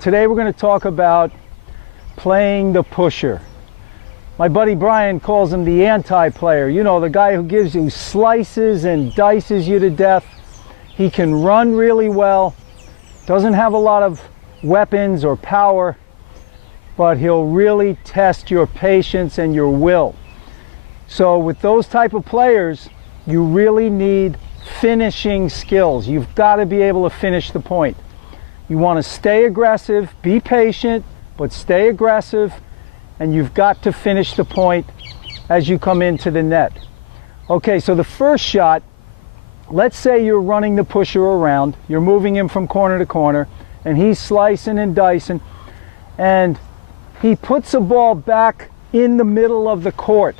Today we're going to talk about playing the pusher. My buddy Brian calls him the anti-player. You know, the guy who gives you slices and dices you to death. He can run really well, doesn't have a lot of weapons or power, but he'll really test your patience and your will. So with those type of players, you really need finishing skills. You've got to be able to finish the point. You want to stay aggressive, be patient, but stay aggressive, and you've got to finish the point as you come into the net. Okay, so the first shot, let's say you're running the pusher around, you're moving him from corner to corner, and he's slicing and dicing, and he puts a ball back in the middle of the court,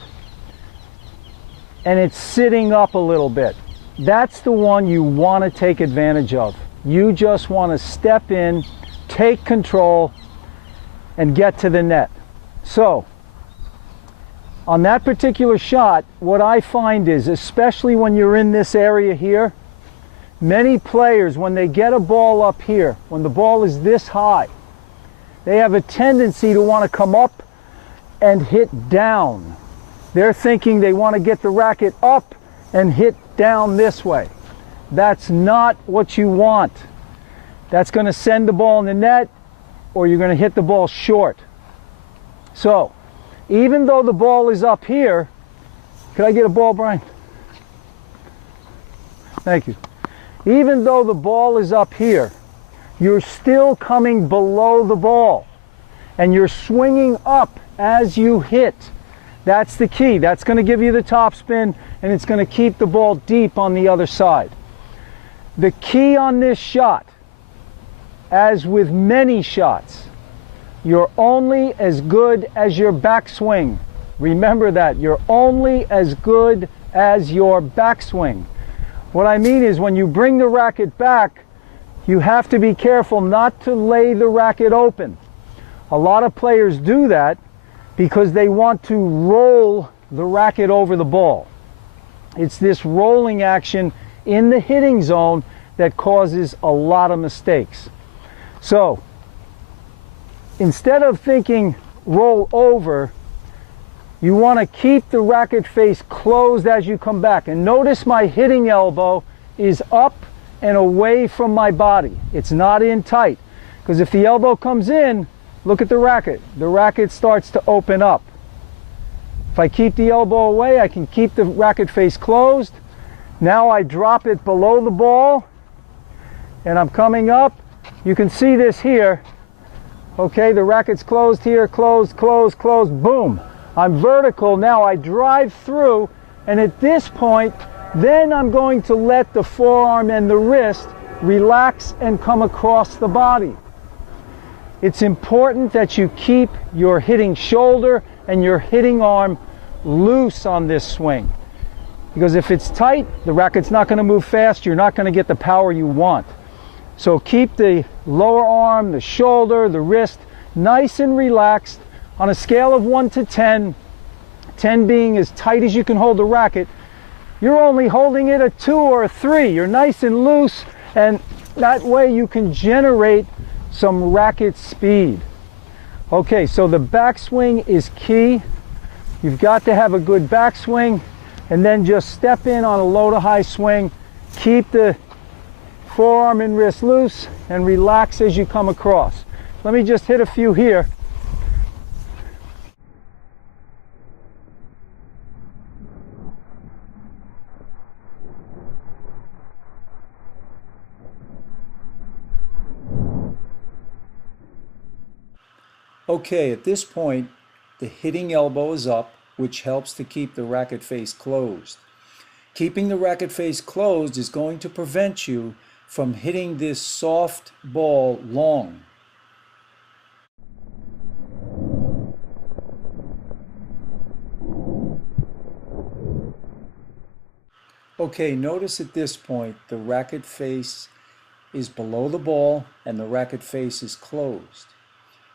and it's sitting up a little bit. That's the one you want to take advantage of. You just want to step in, take control, and get to the net. So, on that particular shot, what I find is, especially when you're in this area here, many players, when they get a ball up here, when the ball is this high, they have a tendency to want to come up and hit down. They're thinking they want to get the racket up and hit down this way. That's not what you want. That's going to send the ball in the net, or you're going to hit the ball short. So, even though the ball is up here, could I get a ball, Brian? Thank you. Even though the ball is up here, you're still coming below the ball, and you're swinging up as you hit. That's the key. That's going to give you the top spin, and it's going to keep the ball deep on the other side. The key on this shot, as with many shots, you're only as good as your backswing. Remember that. You're only as good as your backswing. What I mean is, when you bring the racket back, you have to be careful not to lay the racket open. A lot of players do that because they want to roll the racket over the ball. It's this rolling action in the hitting zone that causes a lot of mistakes. So, instead of thinking roll over, you want to keep the racket face closed as you come back. And notice my hitting elbow is up and away from my body. It's not in tight. Because if the elbow comes in, look at the racket. The racket starts to open up. If I keep the elbow away, I can keep the racket face closed. Now I drop it below the ball, and I'm coming up. You can see this here. Okay, the racket's closed here, closed, closed, closed, boom. I'm vertical, now I drive through, and at this point, then I'm going to let the forearm and the wrist relax and come across the body. It's important that you keep your hitting shoulder and your hitting arm loose on this swing. Because if it's tight, the racket's not going to move fast, you're not going to get the power you want. So keep the lower arm, the shoulder, the wrist nice and relaxed on a scale of 1 to 10, 10 being as tight as you can hold the racket. You're only holding it a 2 or a 3. You're nice and loose, and that way you can generate some racket speed. Okay, so the backswing is key. You've got to have a good backswing, and then just step in on a low to high swing. Keep the forearm and wrist loose and relax as you come across. Let me just hit a few here. Okay, at this point, the hitting elbow is up, which helps to keep the racket face closed. Keeping the racket face closed is going to prevent you from hitting this soft ball long. Okay, notice at this point the racket face is below the ball and the racket face is closed.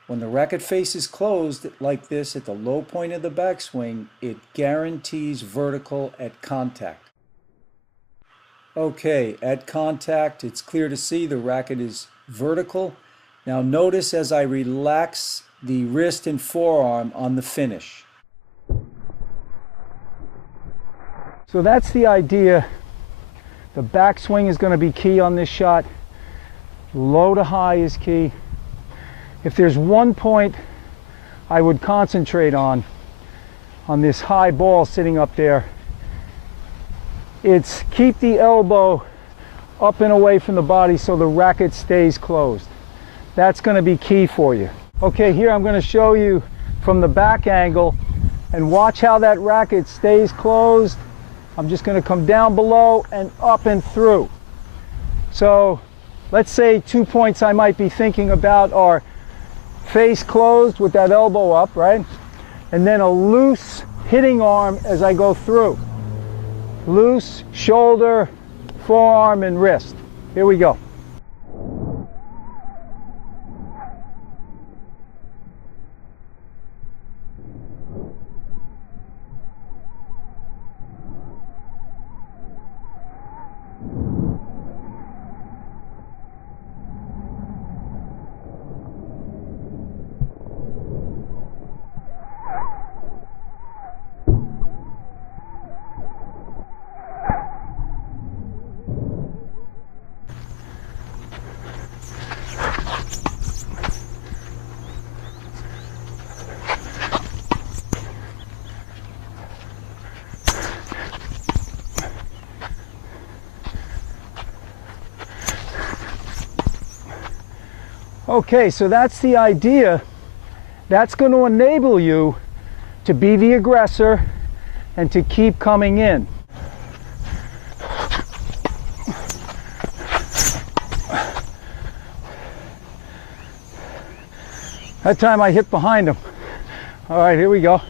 When the racket face is closed like this at the low point of the backswing, it guarantees vertical at contact. Okay, at contact, it's clear to see the racket is vertical Now notice as I relax the wrist and forearm on the finish. So that's the idea. The backswing is going to be key on this shot. Low to high is key. If there's one point I would concentrate on this high ball sitting up there, it's keep the elbow up and away from the body so the racket stays closed. That's going to be key for you. Okay, here I'm going to show you from the back angle, and watch how that racket stays closed. I'm just going to come down below and up and through. So let's say 2 points I might be thinking about are face closed with that elbow up, right? And then a loose hitting arm as I go through. Loose shoulder, forearm, and wrist. Here we go. Okay, so that's the idea. That's going to enable you to be the aggressor and to keep coming in. That time I hit behind him. All right, here we go.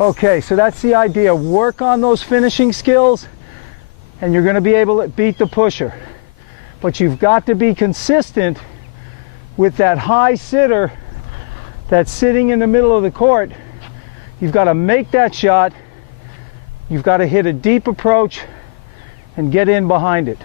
Okay, so that's the idea. Work on those finishing skills and you're going to be able to beat the pusher. But you've got to be consistent with that high sitter that's sitting in the middle of the court. You've got to make that shot. You've got to hit a deep approach and get in behind it.